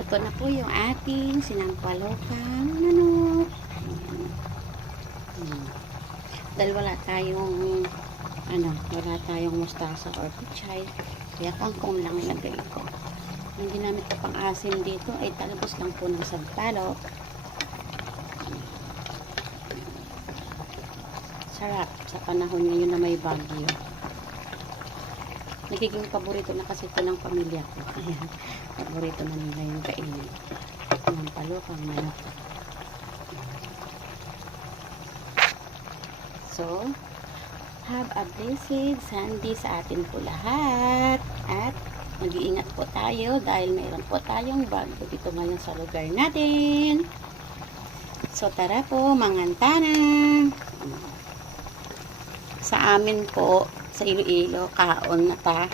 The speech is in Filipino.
Ito na po yung ating sinampalokang manok. Dahil wala tayong mustasa or pichay, kaya kangkong lang ilagay ko. Yung ginamit ko pang asim dito ay talbos lang po ng sampalok. Sarap sa panahon ngayon na may bagyo. Nagiging paborito na kasi ito ng pamilya ko. Ayan, paborito na nila yung kainin. Sinampalokang manok. So, have a blessed Sunday sa atin po lahat. At mag-iingat po tayo dahil mayroon po tayong bagyo dito ngayon sa lugar natin. So, tara po, manganta na. Sa amin po, sa Iloilo, kaon na ta.